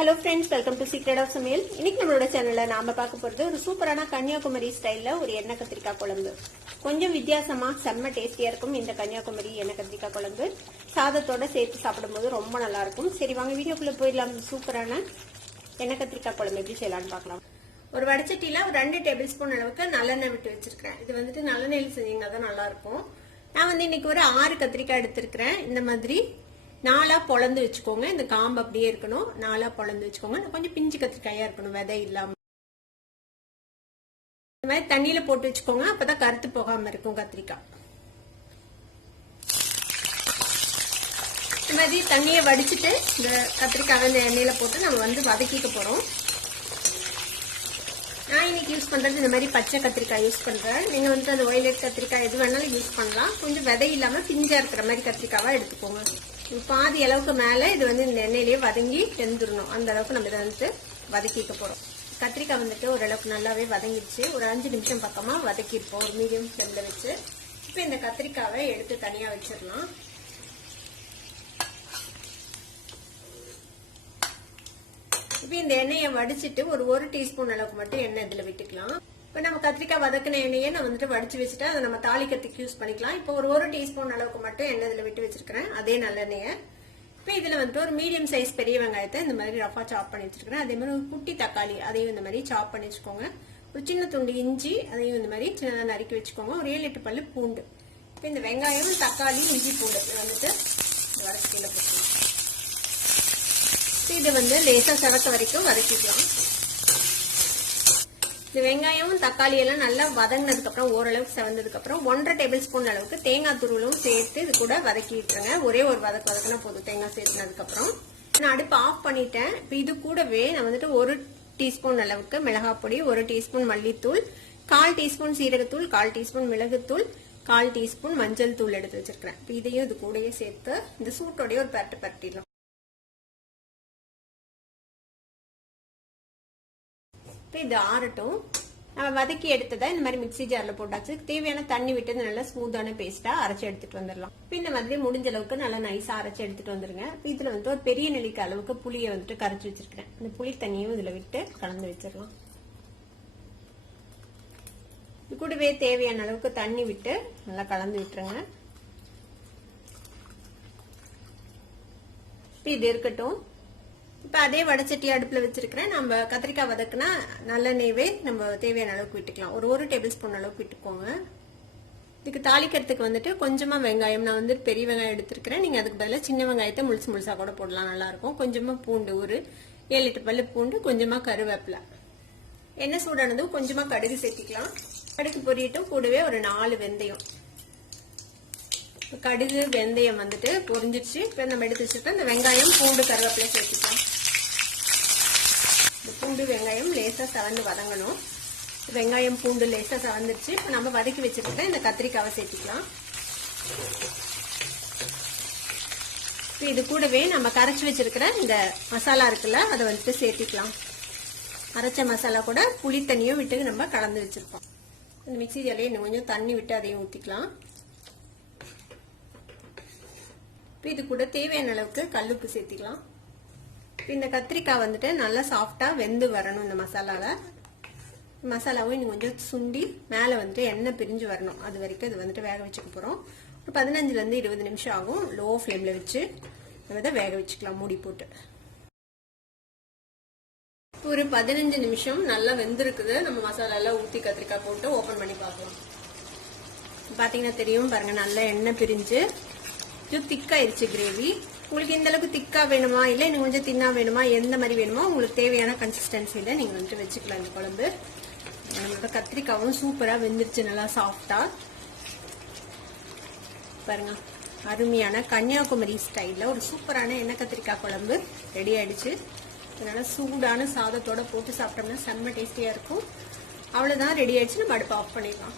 Hello friends welcome to secret of சமையல் இன்னைக்கு நம்மளோட சேனல்ல நாம பார்க்க போறது ஒரு சூப்பரான கன்னியாகுமரி ஸ்டைல்ல ஒரு எண்ணெய் கத்திரிக்காய் குழம்பு. கொஞ்சம் வித்தியாசமா செம்ம டேஸ்டியா இருக்கும் இந்த கன்னியாகுமரி எண்ணெய் கத்திரிக்காய் குழம்பு. சாதத்தோட சேர்த்து சாப்பிடும்போது ரொம்ப நல்லா இருக்கும். சரி வாங்க வீடியோக்குள்ள போயிடலாம். சூப்பரான எண்ணெய் கத்திரிக்காய் குழம்பு எப்படி செய்யலாம்னு பார்க்கலாம். ஒரு வடச்சட்டியில ஒரு ரெண்டு டேபிள் ஸ்பூன் அளவுக்கு நல்லெண்ணெய் விட்டு வச்சிருக்கேன் இது வந்துட்டு நல்லெண்ணெயில் செஞ்சீங்கன்னா தான் நல்லா இருக்கும். நான் வந்து இன்னைக்கு ஒரு ஆறு கத்திரிக்காய் எடுத்திருக்கிறேன். இந்த மாதிரி நாலாக பொழந்து வச்சுக்கோங்க. இந்த காம்பு அப்படியே இருக்கணும். நாலா பொழந்து வச்சுக்கோங்க. கொஞ்சம் பிஞ்சு கத்திரிக்காயா இருக்கணும். விதை இல்லாமல் இந்த மாதிரி தண்ணியில் போட்டு வச்சுக்கோங்க. அப்போதான் கருத்து போகாமல் இருக்கும் கத்திரிக்காய். இந்த மாதிரி தண்ணியை வடிச்சிட்டு இந்த கத்திரிக்காய் இந்த எண்ணெயில் போட்டு நம்ம வந்து வதக்கிக்க போகிறோம் நான் இன்னைக்கு யூஸ் பண்ணுறது இந்த மாதிரி பச்சை கத்திரிக்காய் யூஸ் பண்றேன். நீங்கள் வந்து அந்த ஒயிலட் கத்திரிக்காய் எது வேணாலும் யூஸ் பண்ணலாம். கொஞ்சம் விதை இல்லாமல் பிஞ்சாக இருக்கிற மாதிரி கத்திரிக்காவாக எடுத்துக்கோங்க. பாதி அளவுக்கு மேலே இது வந்து இந்த எண்ணெயிலேயே வதங்கி வெந்துடணும் அந்த அளவுக்கு நம்ம இதை வந்து வதக்கிக்க போகிறோம் கத்திரிக்காய் வந்துட்டு ஓரளவுக்கு நல்லாவே வதங்கிடுச்சு ஒரு அஞ்சு நிமிஷம் பக்கமாக வதக்கியிருப்போம் ஒரு மீடியம் ஃப்ளேமில் வச்சு. இப்போ இந்த கத்திரிக்காவை எடுத்து தனியாக வச்சிடலாம். இப்போ இந்த எண்ணெயை வடிச்சிட்டு ஒரு ஒரு டீஸ்பூன் அளவுக்கு மட்டும் எண்ணெய் இதில் விட்டுக்கலாம். இப்போ நம்ம கத்திரிக்காய் வதக்கின எண்ணெயை நான் வந்துட்டு வடிச்சு வச்சுட்டு அதை நம்ம தாளிக்கிறதுக்கு யூஸ் பண்ணிக்கலாம். இப்போ ஒரு ஒரு டீஸ்பூன் அளவுக்கு மட்டும் எண்ணெய் இதில் விட்டு வச்சிருக்கிறேன். அதே நல்லெண்ணெயை. இப்போ இதில் வந்துட்டு ஒரு மீடியம் சைஸ் பெரிய வெங்காயத்தை இந்த மாதிரி ரஃபா சாப் பண்ணி வச்சிருக்கிறேன். அதே மாதிரி ஒரு குட்டி தக்காளி அதையும் இந்த மாதிரி சாப் பண்ணி வச்சுக்கோங்க. ஒரு சின்ன துண்டு இஞ்சி அதையும் இந்த மாதிரி சின்னதாக நறுக்கி வச்சுக்கோங்க. ஒரு ஏழு எட்டு பல்லு பூண்டு. இப்போ இந்த வெங்காயம் தக்காளி இஞ்சி பூண்டு இது வந்துட்டு வடச்சிக்கையில் போட்டுக்கலாம். இது வந்து லேசாக செவக்க வரைக்கும் வதக்கிக்கலாம். இந்த வெங்காயமும் தக்காளி எல்லாம் நல்லா வதங்கினதுக்கு அப்புறம் ஓரளவுக்கு செவந்ததுக்கு அப்புறம் ஒன்றரை டேபிள் ஸ்பூன் அளவுக்கு தேங்காய் துருவலும் சேர்த்து இது கூட வதக்கி விட்டுருங்க. ஒரே ஒரு வதக்கு வதக்கினா போதும். தேங்காய் சேர்த்துனதுக்கு அப்புறம். நான் அடுப்பு ஆஃப் பண்ணிட்டேன். இப்போ இது கூடவே நான் வந்துட்டு ஒரு டீஸ்பூன் அளவுக்கு மிளகாய் பொடி ஒரு டீஸ்பூன் மல்லித்தூள் கால் டீஸ்பூன் சீரகத்தூள் கால் டீஸ்பூன் மிளகுத்தூள் கால் டீஸ்பூன் மஞ்சள் தூள் எடுத்து வச்சிருக்கிறேன். இப்போ இதையும் இது கூடயே சேர்த்து இந்த சூட்டோடய ஒரு பரட்டு பரட்டிடலாம். இப்போ இது ஆறட்டும். நம்ம வதக்கி எடுத்ததை இந்த மாதிரி மிக்சி ஜாரில் போட்டாச்சு. தேவையான தண்ணி விட்டு நல்லா ஸ்மூத்தான பேஸ்டா அரைச்சி எடுத்துட்டு வந்துடலாம் இப்போ இந்த மாதிரி முடிஞ்ச அளவுக்கு நல்லா நைஸா அரைச்சி எடுத்துட்டு வந்துருங்க. இதுல வந்து ஒரு பெரிய நெல்லிக்காய் அளவுக்கு புளியை வந்துட்டு கரைச்சி வச்சிருக்கேன் இந்த புளி தண்ணியும் இதுல விட்டு கலந்து வச்சிடலாம் இது கூடவே தேவையான அளவுக்கு தண்ணி விட்டு நல்லா கலந்து விட்டுருங்க. இது இருக்கட்டும். இப்போ அதே வடச்சட்டி அடுப்பில் வச்சிருக்கிறேன் நம்ம கத்திரிக்காய் வதக்குனா நல்லெண்ணெய்வே நம்ம தேவையான அளவுக்கு விட்டுக்கலாம். ஒரு ஒரு டேபிள் ஸ்பூன் அளவுக்கு விட்டுக்கோங்க. இதுக்கு தாளிக்கிறதுக்கு வந்துட்டு கொஞ்சமாக வெங்காயம். நான் வந்து பெரிய வெங்காயம் எடுத்துருக்கிறேன். நீங்கள் அதுக்கு பதிலாக சின்ன வெங்காயத்தை முழுசு முழுசாக கூட போடலாம். நல்லாயிருக்கும் கொஞ்சமாக பூண்டு ஒரு ஏழு எட்டு பல்லு பூண்டு கொஞ்சமாக கருவேப்பிலை. எண்ணெய் சூடானதும் கொஞ்சமாக கடுகு சேர்த்திக்கலாம். கடுகு பொரியட்டும் கூடவே ஒரு நாலு வெந்தயம். கடுகு வெந்தயம் வந்துட்டு பொரிஞ்சிச்சு இப்போ நம்ம எடுத்து வச்சுருக்கோம் இந்த வெங்காயம் பூண்டு கருவேப்பிலை சேர்த்துக்கலாம். பூண்டு வெங்காயம் லேசாக சவந்து வதங்கணும். வெங்காயம் பூண்டு லேசாக சவந்துருச்சு இப்போ நம்ம வதக்கி வச்சுருக்க இந்த கத்திரிக்காவை சேர்த்துக்கலாம். இப்போ இது கூடவே நம்ம கரைச்சி வச்சிருக்கிற இந்த மசாலா இருக்குல்ல அதை வந்துட்டு சேர்த்திக்கலாம். அரைச்ச மசாலா கூட புளி தண்ணியும் விட்டு நம்ம கலந்து வச்சுருக்கோம் இந்த மிக்சி ஜாலையை இன்னும் கொஞ்சம் தண்ணி விட்டு அதையும் ஊற்றிக்கலாம் இப்போ இது கூட தேவையான அளவுக்கு கல்லுப்பு சேர்த்திக்கலாம். இந்த கத்திரிக்காய் வந்துட்டு நல்லா சாஃப்டாக வெந்து வரணும் இந்த மசாலாவில் மசாலாவும் இன்னும் கொஞ்சம் சுண்டி மேலே வந்துட்டு எண்ணெய் பிரிஞ்சு வரணும். அது வரைக்கும் இது வந்துட்டு வேக வச்சுக்க போகிறோம் ஒரு பதினஞ்சுலேருந்து இருபது நிமிஷம் ஆகும். லோ ஃப்ளேமில் வச்சு நம்ம இதை வேக வச்சுக்கலாம். மூடி போட்டு. ஒரு பதினஞ்சு நிமிஷம் நல்லா வெந்திருக்குது. நம்ம மசாலாலாம் ஊற்றி கத்திரிக்காய் போட்டு ஓப்பன் பண்ணி பார்க்கலாம் பார்த்தீங்கன்னா தெரியும் பாருங்க நல்லா எண்ணெய் பிரிஞ்சு கொஞ்சம் திக்காயிருச்சு கிரேவி உங்களுக்கு இந்த அளவுக்கு திக்கா வேணுமா? இல்லை இன்னும் கொஞ்சம் தின்னா வேணுமா? எந்த மாதிரி வேணுமோ உங்களுக்கு தேவையான கன்சிஸ்டன்சியில நீங்கள் வந்துட்டு வச்சுக்கலாம் இந்த குழம்பு. நம்மளோட கத்திரிக்காவும் சூப்பராக வெந்துருச்சு நல்லா சாஃப்டா பாருங்க அருமையான கன்னியாகுமரி ஸ்டைலில் ஒரு சூப்பரான எண்ணெய் கத்திரிக்காய் குழம்பு ரெடி ஆயிடுச்சு. அதனால சூடான சாதத்தோட போட்டு சாப்பிட்டோம்னா செம்ம டேஸ்டியாக இருக்கும். அவ்வளோதான் ரெடி ஆயிடுச்சு. நம்ம அடுப்பு ஆஃப் பண்ணிடலாம்.